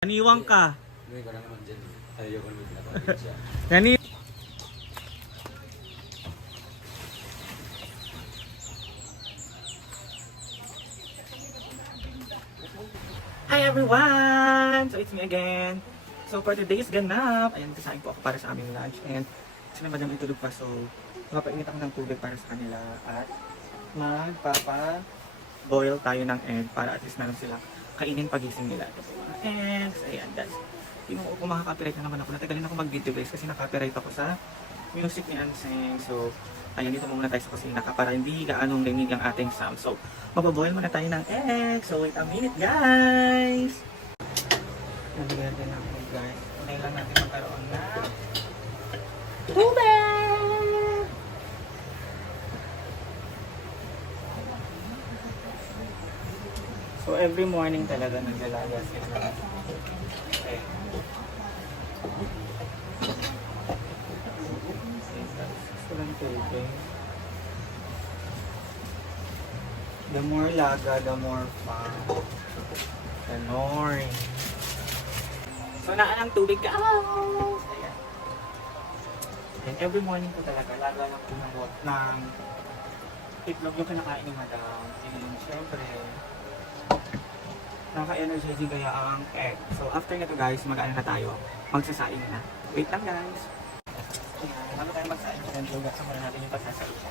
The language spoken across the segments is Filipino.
Naniwang ka. Hindi ko na naman dyan. Ayaw ko naman pinapagod siya. Nani... Hi everyone! So it's me again. So for today's ganap, ayan, kasain po ako para sa aming lunch. And sila madam itulog pa, so mapainit ako ng tubig para sa kanila. At magpapa-boil tayo ng egg para at least na sila kainin pagising nila. Eggs, ayan guys. Kung makaka-copyright na naman ako, natagalin ako mag-video guys kasi na-copyright ako sa music ni Anseng. So, ayan, dito muna tayo sa kusina para hindi gaanong rinig ang ating sound. So, mababoil muna tayo ng eggs. So, wait a minute guys! Nabigyan natin ng egg guys. Unay lang natin magkaroon na tubig! So, every morning talaga naglalagay sila ng egg. The more laga, the more fun. Ganon. So, naan ang tubig ka. Ayan. And every morning po talaga, laga lang po ng itlog yung kinakain ni madam. And syempre, nakaka-energizing kaya ang egg. So, after nito guys, mag-ano na tayo. Magsasaing na. Wait lang guys. Ayan, bago tayo magsaing sa ganito, gasa muna natin yung pagsasaing.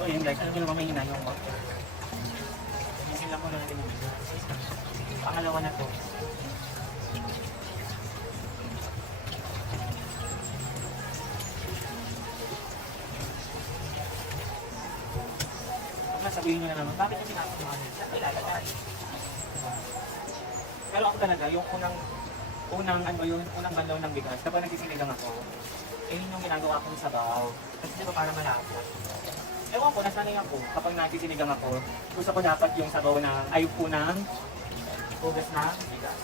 So yun guys, alam mo naman may hinayong mo. Hindi lang mo na natin yung pangalawa na to. Pag nasabihin nyo na naman, bakit kasi nakakumahan? Saan may lalagay? Pero ako talaga, yung unang banlaw ng bigas, kapag nagsisinigang ako, yun yung ginagawa kong sabaw. Kasi di ba para malapot? Ewan ko, nasanay ako. Kapag nagsisinigang ako, gusto ko dapat yung sabaw na ayok po ng hugas na bigas.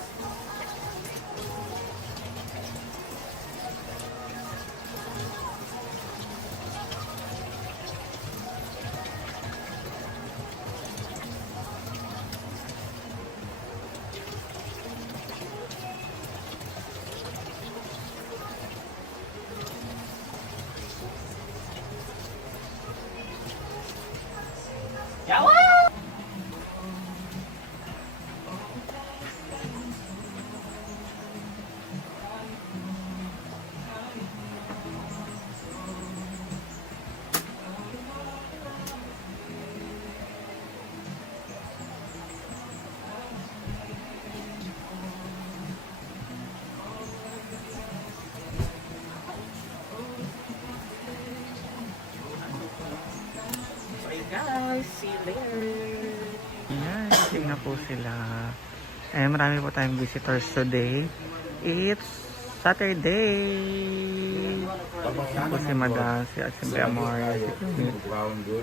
Yawa! Guys, see you later. Ayan, tingnan na po sila. Eh, marami po tayong visitors today. It's Saturday. Ayan po si Madam, si Atsimbe Amore,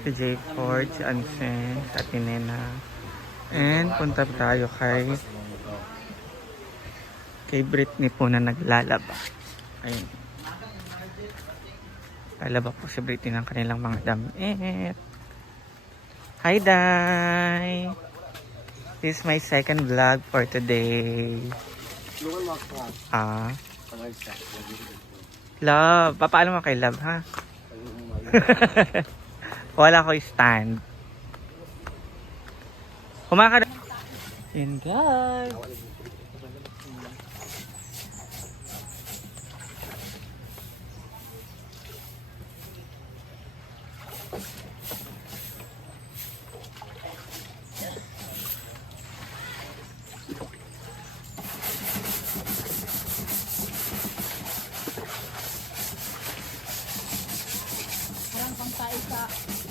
si J. Ford, si Anseng, si Ate Nena. And punta tayo kay Britney po na naglalaba. Ayun. Lalaba po si Britney ng kanilang mga damit. Hi, Day! This is my second vlog for today. Love! Papaalo mo kay Love, ha? Wala ko stand. Kumaka na. Yan, guys!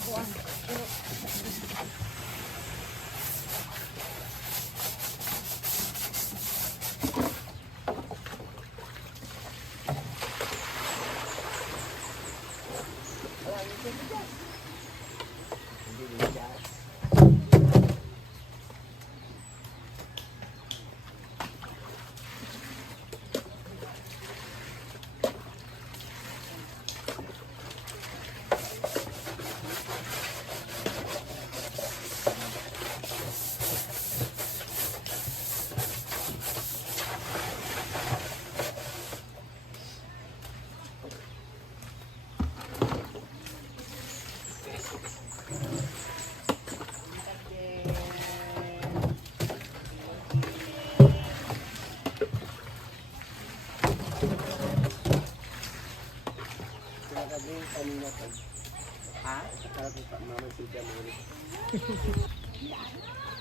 kuan.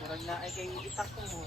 Murag na ay kay itak ko mo.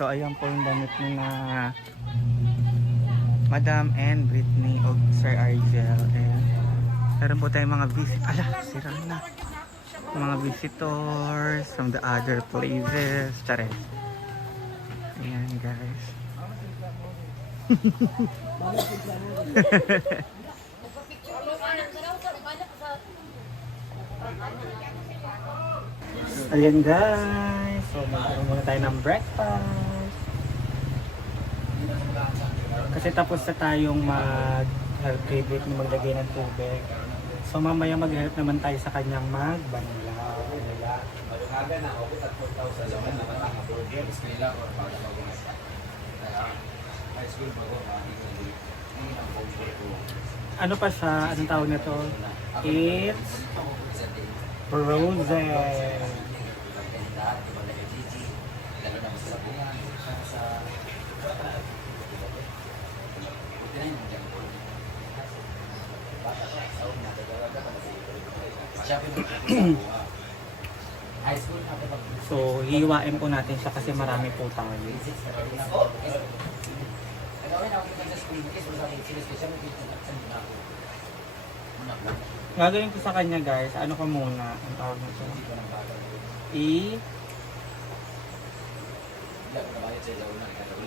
So ayan po yung damit ni na Madam and Britney o Sir Argel. And meron po tayong mga ala, sira na. Mga visitors from the other places. Chares. Ayan guys. Ayan guys. So magkaroon muna tayo ng breakfast. Kasi tapos na tayong mag-favorite na maglagay ng tubig. So mamaya mag-help naman tayo sa kanyang magbanlaw. Ano pa siya? Anong tawag na to? It's frozen. So, hiwain po natin siya kasi marami po tayo. Gagawin ko sa kanya guys, ano ko muna, ang tawag nito?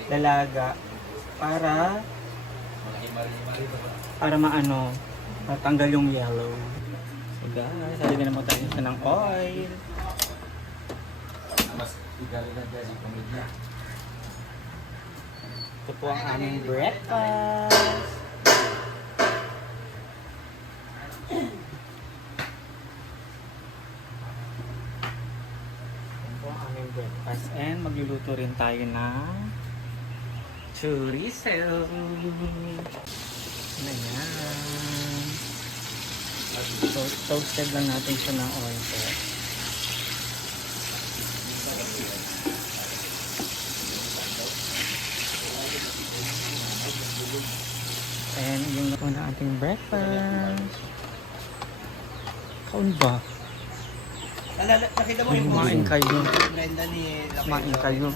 Dalaga para maano, matanggal yung yellow. So guys, halagyan naman tayo siya ng oil. Ito po ang aming breakfast. Ito po ang aming breakfast. And magluluto rin tayo ng chorizo. Ayan. So, toasted lang natin siya ng oil. And yung po na ating breakfast. Kaun ba? Nakita mo yung Kumain kayo. Brenda ni Kumain kayo.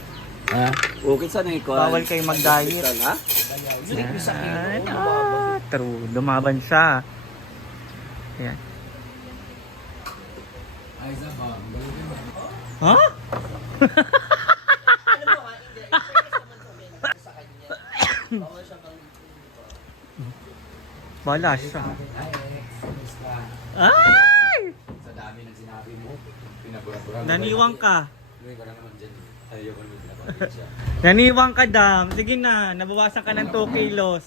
Ha? Okay sa nang ikaw. Bawal kayo mag-diet. Ha? Yan. True. Lumaban siya. Yan. Ay, sa ba? Ha? Bawal siya bang Wala siya. Ay, kumusta? Ay! Sa dami ng sinabi mo, pinabura-bura. Naniwang ka. Hindi ko lang naman dyan. Ayaw ko naman pinapagod siya. Naniwang ka, Dam. Sige na. Nabawasan ka ng 2 kilos.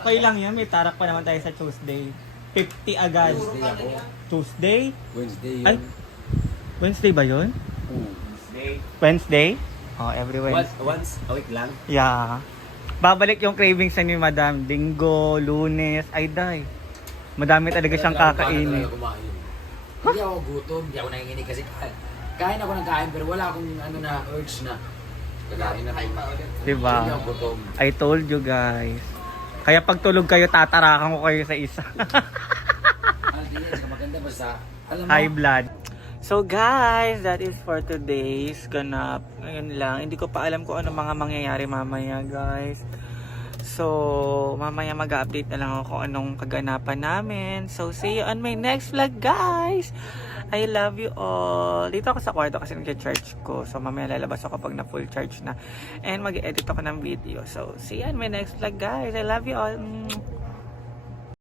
Okay lang yan. May tarak pa naman tayo sa Tuesday. 50 agad. Wednesday ako. Tuesday? Wednesday yun. Ay, Wednesday ba yun? Wednesday. Wednesday? Oh, every Wednesday. Once a week lang? Yeah. Babalik yung cravings ni Madam. Linggo, Lunes, ay day. Madami talaga siyang kakainin. Hindi ako gutom, hindi ako nanginginig kasi kain ako ng kain pero wala akong na urge na kakain na Kain pa ulit. Diba? Hindi ako gutom. I told you guys. Kaya pag tulog kayo, tatarakan ko kayo sa isa. Hindi, maganda basta. Alam mo, High blood. So guys, that is for today's ganap. Ngayon lang. Hindi ko pa alam kung ano mga mangyayari mamaya guys. So, mamaya mag-update na lang ako kung anong kaganapan namin. So, see you on my next vlog guys. I love you all. Dito ako sa kwarto kasi nag-charge ko. So, mamaya lalabas ako pag na full charge na. And mag-edit ako ng video. So, see you on my next vlog guys. I love you all.